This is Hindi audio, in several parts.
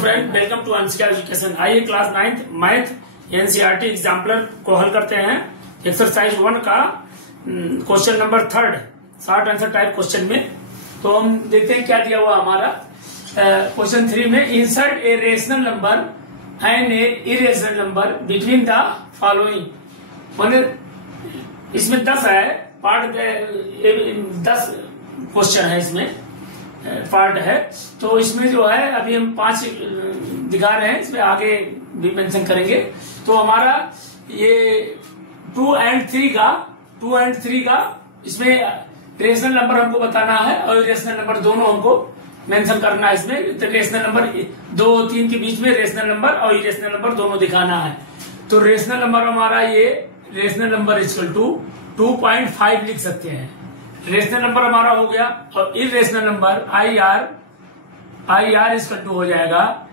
Friend, welcome to Anshika education. आइए class 9th math NCERT exemplar को हल करते हैं। एक्सरसाइज 1 का question number 3 short answer type question में। तो हम देखते हैं क्या दिया हुआ हमारा क्वेश्चन 3 में। Insert a rational number and A irrational number between the following. मैंने इसमें 10 है पार्ट, 10 क्वेश्चन है इसमें पार्ट है। तो इसमें जो है अभी हम 5 दिखा रहे हैं, इसमें आगे भी मेंशन करेंगे। तो हमारा ये 2 and 3 का इसमें रेशनल नंबर हमको बताना है और रेशनल नंबर दोनों हमको मेंशन करना है इसमें। तो रेशनल नंबर 2 और 3 के बीच में रेशनल नंबर और इरेशनल नंबर दोनों दिखाना है। तो रेशनल नंबर हमारा ये रेशनल नंबर इक्वल टू 2.5 लिख सकते हैं। रेशनल नंबर हमारा हो गया और इरेशनल नंबर आई आर इसका 2 हो जाएगा।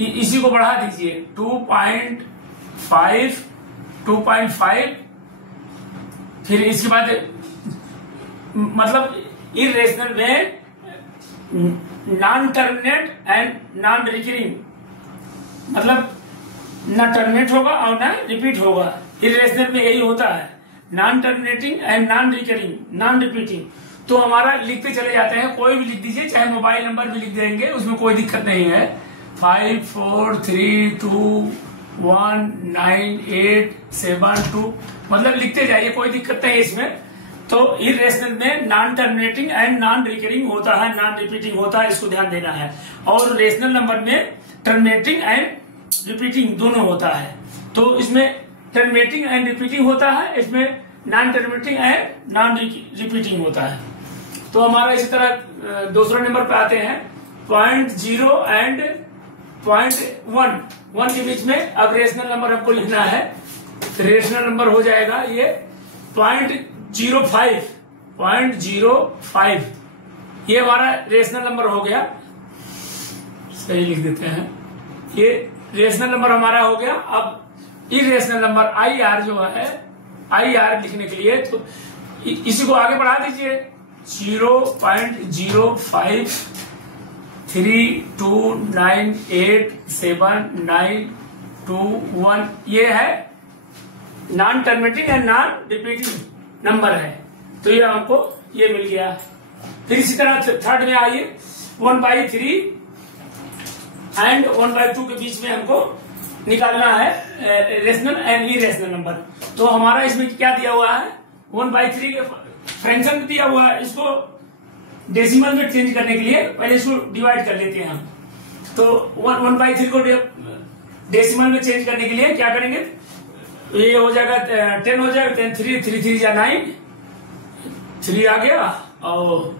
इसी को बढ़ा दीजिए 2.5 फिर इसके बाद मतलब इरेशनल में non terminate and non recurring, मतलब न टर्मिनेट होगा और न रिपीट होगा। इरेशनल में यही होता है, non terminating and non recurring, non repeating. तो हमारा लिखते चले जाते हैं, कोई भी लिख दीजिए, चाहे मोबाइल नंबर भी लिख देंगे, उसमें कोई दिक्कत नहीं है। 5 4 3 2 1 9 8 7 2 मतलब लिखते जाइए, कोई दिक्कत नहीं है इसमें। तो इरेशनल में non terminating and non recurring होता है, नॉन रिपीटिंग होता है, इसको ध्यान देना है। और रेशनल नंबर में टर्मिनेटिंग एंड रिपीटिंग दोनों होता है। तो इसमें टर्मिनेटिंग एंड रिपीटिंग होता है, इसमें non terminating and non repeating होता है। तो हमारा इसी तरह दूसरे नंबर पे आते हैं 0.0 एंड 0.1 के बीच में। अब रेशनल नंबर हमको लिखना है, तो रेशनल नंबर हो जाएगा ये 0.05 ये हमारा रेशनल नंबर हो गया। सही लिख देते हैं, ये रेशनल नंबर हमारा हो गया। अब इरेशनल नंबर आई आर जो है, आई आर लिखने के लिए तो इसी को आगे बढ़ा दीजिए 0.05 3 2 9 8 7 9 2 1 ये है non terminating and non repeating number है। तो ये हमको ये मिल गया। फिर इसी तरह थर्ड में आइए 1/3 एंड 1/2 के बीच में हमको निकालना है रेशनल एंड इरेशनल नंबर। तो हमारा इसमें क्या दिया हुआ है, 1/3 फ्रैक्शन में दिया हुआ है। इसको डेसिमल में चेंज करने के लिए पहले इसको डिवाइड कर लेते हैं हम। तो 1/3 को डेसिमल में चेंज करने के लिए क्या करेंगे, ये हो जाएगा 10 हो जाएगा, 10 3 3 जा 9, 3 आ गया और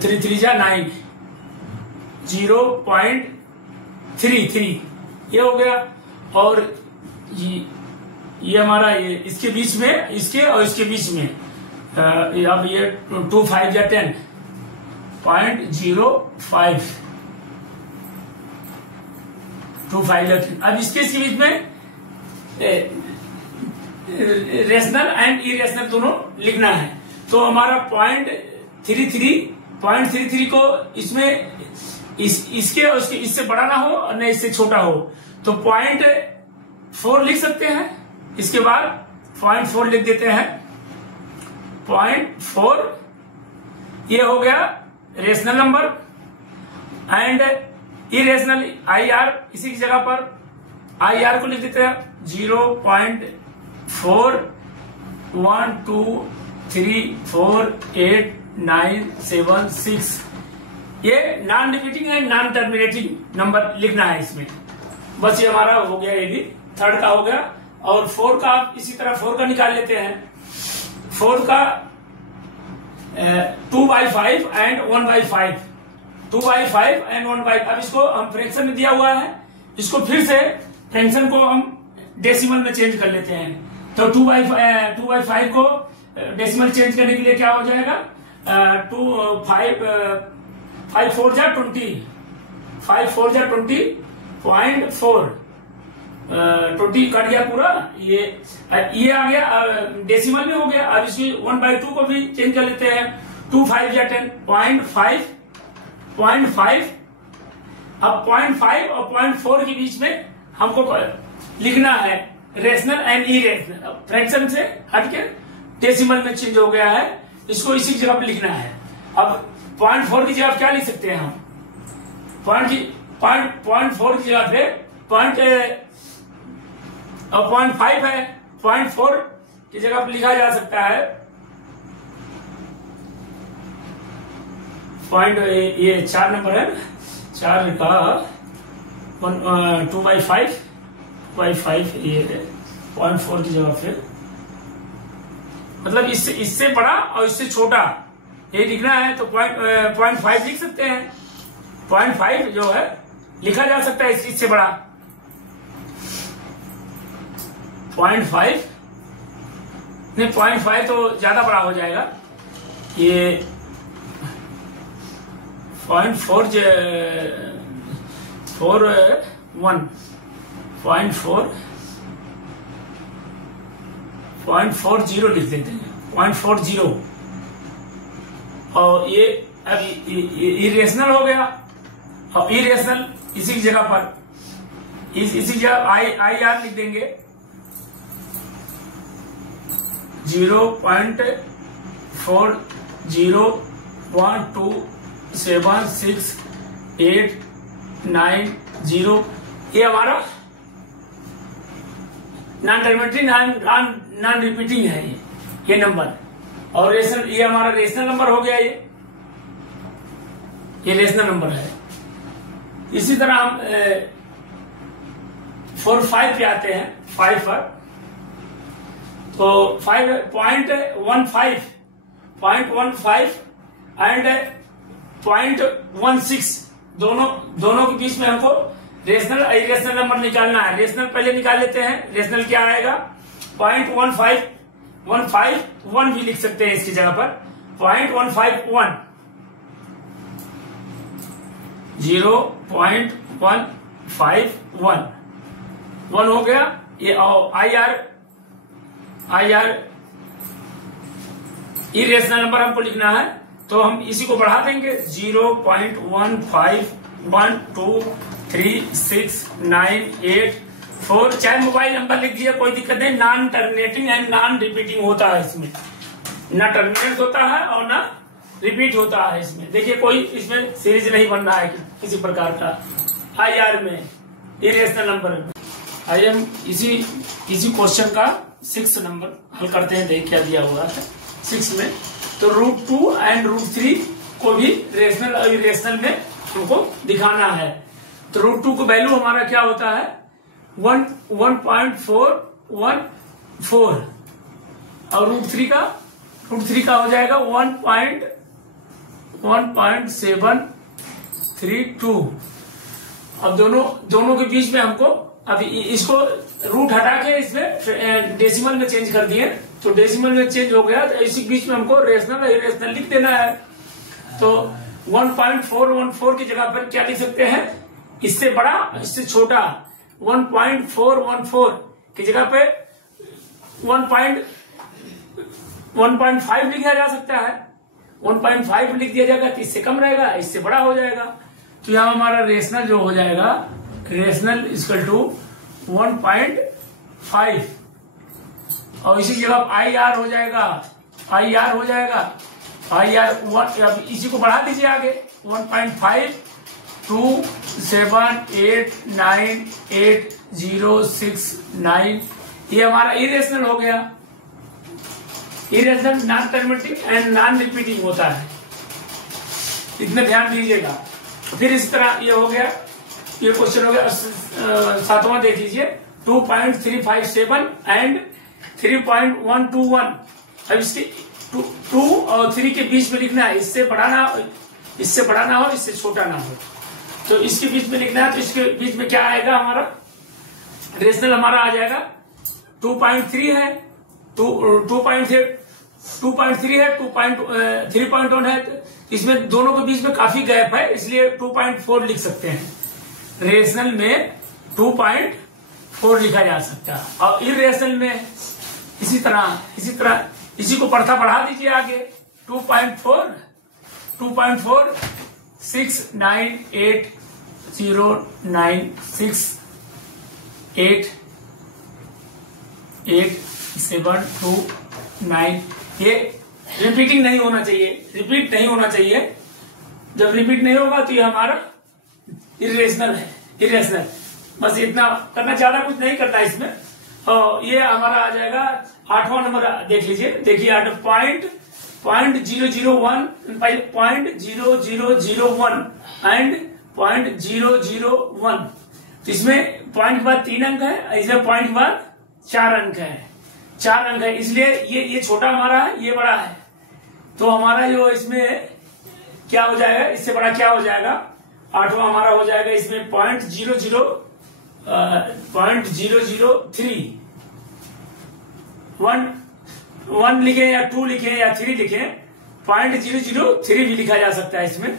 3 3 जा 9, 0.33 ये हो गया। और ये हमारा ये इसके बीच में, इसके और इसके बीच में अब ये 2 5 या 10 0.05 2 5 या 10। अब इसके बीच में रेशनल एंड इरेशनल दोनों लिखना है। तो हमारा 0.33 को इसमें इसके और इससे बड़ा ना हो और न इससे छोटा हो, तो 0.4 लिख सकते हैं। इसके बाद 0.4 लिख देते हैं, 0.4 ये हो गया rational number and irrational I R. इसी की जगह पर आई आर को लिख देते हैं 0.4 1 2 3 4 8 9 7 6 ये non repeating and non terminating number लिखना है इसमें। बस ये हमारा हो गया, ये भी थर्ड का हो गया। और 4 का आप इसी तरह 4 का निकाल लेते हैं। 4 का 2/5 एंड 1/5, 2/5 एंड 1/5। अब इसको हम फ्रैक्शन में दिया हुआ है, इसको फिर से फ्रैक्शन को हम डेसिमल में चेंज कर लेते हैं। तो 2/5 को डेसिमल चेंज करने के लिए क्या हो जाएगा, 5 4 जा 20, 5 4 जा 20.4, 20 कट गया पूरा। ये आ गया, डेसिमल में हो गया। अब इसकी 1/2 को भी चेंज कर लेते हैं, 2 5 या 10 0.5 अब 0.5 और 0.4 के बीच में हमको लिखना है रेशनल एंड इरेशनल। फ्रैक्शन से हटके डेसिमल में चेंज हो गया है, इसको इसी जगह पे लिखना है। अब 0.4 की जगह क्या लिख सकते हैं हम? 0.4 की जगह पे 0.5 है, 0.4 की जगह पे लिखा जा सकता है पॉइंट, ये 4 नंबर है, 4 का 2/5 ये 0.4 की जगह पे, मतलब इससे बड़ा और इससे छोटा ये लिखना है तो 0.5 लिख सकते हैं। 0.5 जो है लिखा जा सकता है इससे बड़ा 0.5 नहीं, 0.5 तो ज्यादा बड़ा हो जाएगा। ये 0.40 लिख देते हैं, 0.40। और ये अब इरेशनल हो गया, और इरेशनल इसी की जगह पर इसी जगह आई आर लिख देंगे। 0.40127689 ये हमारा नॉन टर्मिनेटिंग नॉन रिपीटिंग है ये नंबर। और रेशनल ये हमारा रेशनल नंबर हो गया, ये रेशनल नंबर है। इसी तरह हम 4-5 पे आते हैं, 5 पर। तो 5.15 एंड 0.16 दोनों के बीच में हमको रेशनल इरेशनल नंबर निकालना है। रेशनल पहले निकाल लेते हैं। रेशनल क्या आएगा? 0.151 भी लिख सकते हैं इसकी जगह पर। 0.151 0.151 1 हो गया। ये आई आर इरेशनल नंबर हमको लिखना है, तो हम इसी को बढ़ा देंगे। 0.151236984। चाहे मोबाइल नंबर लिख दिया, कोई दिक्कत नहीं। Non terminating and non repeating होता है इसमें, ना टर्मिनेट होता है और ना रिपीट होता है इसमें। देखिए कोई इसमें सीरीज नहीं बन रहा है किसी प्रकार का। आई आर में इरेशनल नंबर आइए हम इसी क्वेश्चन का 6 नंबर हल करते हैं। देख क्या दिया हुआ है 6 में। तो √2 एंड √3 को भी रेशनल और इरेशनल में हमको दिखाना है। तो √2 का वैल्यू हमारा क्या होता है? 1.414 और √3 का हो जाएगा 1.732। अब दोनों के बीच में हमको अभी इसको रूट हटा के इसमें डेसिमल में चेंज कर दिए, तो डेसिमल में चेंज हो गया। तो इसी बीच में हमको रेशनल और इरेशनल लिख देना है। तो 1.414 की जगह पर क्या लिख सकते हैं? इससे बड़ा इससे छोटा। 1.414 की जगह पे 1.5 लिखा जा सकता है। 1.5 लिख दिया जाएगा तो इससे कम रहेगा, इससे बड़ा हो जाएगा। तो यहां हमारा रेशनल जो हो जाएगा, रेशनल इक्वल टू 1.5 और इसी जगह आई आर हो जाएगा। आई आर 1 इसी को बढ़ा दीजिए आगे 1.527898069। ये हमारा इरेशनल हो गया। Irrational non terminating and non repeating होता है, इतना ध्यान दीजिएगा। फिर इस तरह ये हो गया, ये क्वेश्चन हो गया। 7वां देख लीजिए 2.357 एंड 3.121। अब इसके 2 और 3 के बीच में लिखना है। इससे बड़ा ना हो, इससे छोटा ना हो, तो इसके बीच में लिखना है। तो इसके बीच में क्या आएगा? हमारा रेशनल हमारा आ जाएगा 2.3 है, 2.3 है, 3.1 है। इसमें दोनों के बीच में काफी गैप है, इसलिए 2.4 लिख सकते हैं। रेशनल में 2.4 लिखा जा सकता है। और इरेशनल में इसी तरह इसी को बढ़ा दीजिए आगे 2.4 698 0968872 ये रिपीटिंग नहीं होना चाहिए, रिपीट नहीं होना चाहिए। जब रिपीट नहीं होगा तो ये हमारा इरेशनल है, इरेशनल। बस इतना करना, ज्यादा कुछ नहीं करना इसमें। और ये हमारा आ जाएगा 8वां नंबर। देख लीजिए, देखिए 8.0001 .0001 एंड 0.001। तो इसमें पॉइंट के बाद 3 अंक है, इसमें पॉइंट के बाद 4 अंक है, 4 अंक है। इसलिए ये छोटा हमारा है, ये बड़ा है। तो हमारा जो इसमें क्या हो जाएगा, इससे बड़ा क्या हो जाएगा, 8वां हमारा हो जाएगा इसमें 0.003। 1 लिखे या 2 लिखे या 3 लिखे, 0.003 भी लिखा जा सकता है इसमें।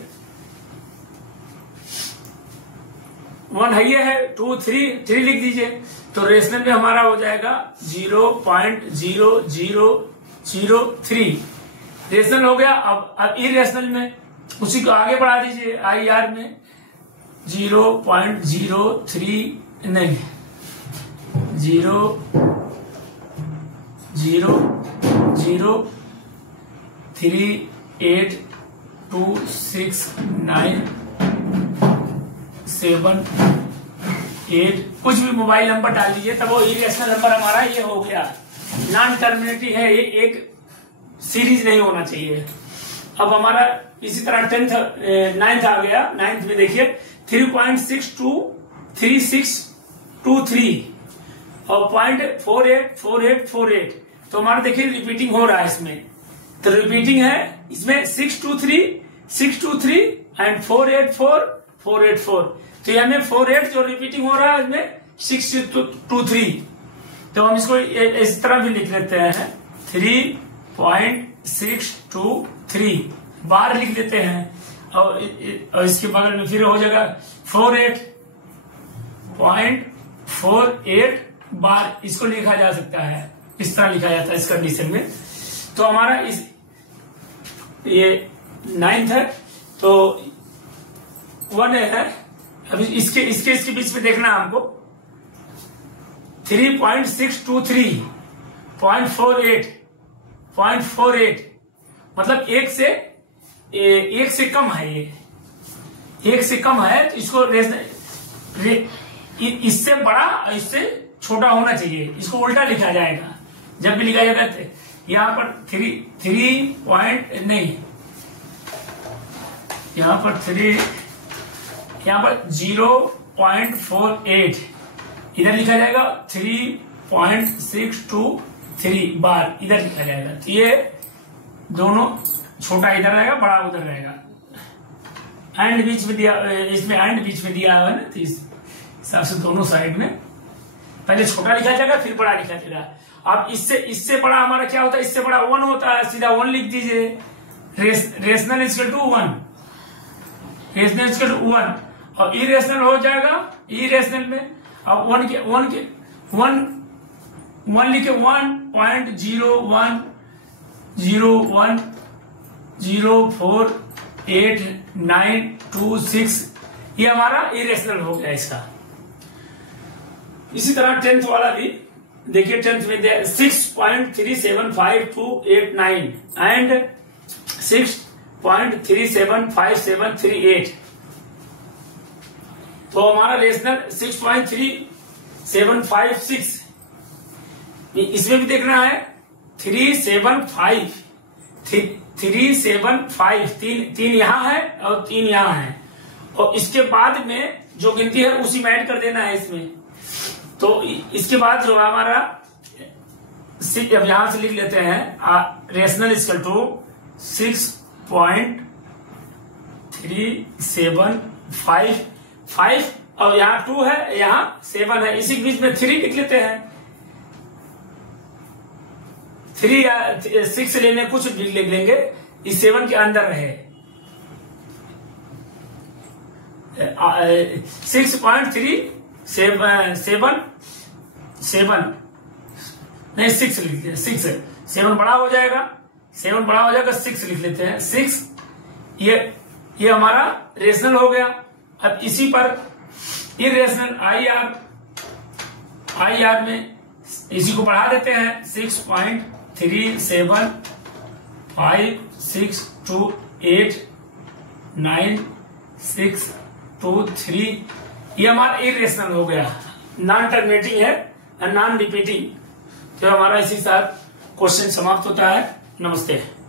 1 है, ये है 2 3 लिख दीजिए। तो रेशनल में हमारा हो जाएगा 0.0003 रेशनल हो गया। अब इरेशनल में उसी को आगे बढ़ा दीजिए, IR में 0.03 नहीं, 0.038269778 कुछ भी मोबाइल नंबर डाल दीजिए, तब वो इरेशनल नंबर हमारा ये हो गया। नॉन टर्मिनेटिव है, ये एक सीरीज नहीं होना चाहिए। अब हमारा इसी तरह 9th आ गया। 9th में देखिए 3.623623 और 0.484848। तो हमारा देखिए रिपीटिंग हो रहा है इसमें। तो रिपीटिंग है इसमें 623 एंड 484। तो ये हमें 48 जो रिपीटिंग हो रहा है इसमें 623। तो हम इसको इस तरह भी लिख लेते हैं 3.623 बार लिख देते हैं। और इसके बगल में फिर हो जाएगा 48.48 बार, इसको लिखा जा सकता है, इस तरह लिखा जाता है इस कंडीशन में। तो हमारा ये 9th है, तो 1 है। अभी इसके बीच में देखना हमको 3.623.48 मतलब एक से कम है, ये 1 से कम है। तो इसको इससे बड़ा इससे छोटा होना चाहिए, इसको उल्टा लिखा जाएगा। जब भी लिखा जाता है यहाँ पर 3 पॉइंट नहीं, यहाँ पर 0.48 इधर लिखा जाएगा 3.623 बार इधर लिखा जाएगा। तो ये दोनों छोटा इधर रहेगा, बड़ा उधर रहेगा। एंड बीच में दिया, इसमें एंड बीच में दिया है ना, तो इस हिसाब से दोनों साइड में पहले छोटा लिखा जाएगा फिर बड़ा लिखा जाएगा। अब इससे बड़ा हमारा क्या होता है, इससे बड़ा 1 होता है, सीधा 1 लिख दीजिए। Rational equal to 1, rational equal to 1 और इरेशनल हो जाएगा इरेशनल में। अब 1 लिखे 1.010104896 ये हमारा इरेशनल हो गया इसका। इसी तरह 10th वाला भी देखिए, 10th में 6.375289 एंड 6.375738। तो हमारा रेशनल 6.3756, इसमें भी देखना है 375 तीन यहाँ है और 3 यहाँ है, और इसके बाद में जो गिनती है उसी में ऐड कर देना है इसमें। तो इसके बाद जो हमारा अब यहां से लिख लेते हैं रेशनल इक्वल टू 6.3755 और यहाँ 2 है, यहाँ 7 है, इसी के बीच में 3 लिख लेते हैं। 3 या 6 लेने कुछ भी लिख लेंगे, इस 7 के अंदर रहे। 6.37 नहीं 6 लिख लेते हैं। 6 7 बड़ा हो जाएगा, 7 बड़ा हो जाएगा, 6 लिख लेते हैं। 6 ये हमारा रेशनल हो गया। अब इसी पर इरेशनल आई आर में इसी को बढ़ा देते हैं 6.3756289623 ये हमारा इरेशनल हो गया, नॉन टर्मिनेटिंग है और नॉन रिपीटिंग। तो हमारा इसी साथ क्वेश्चन समाप्त होता है। नमस्ते।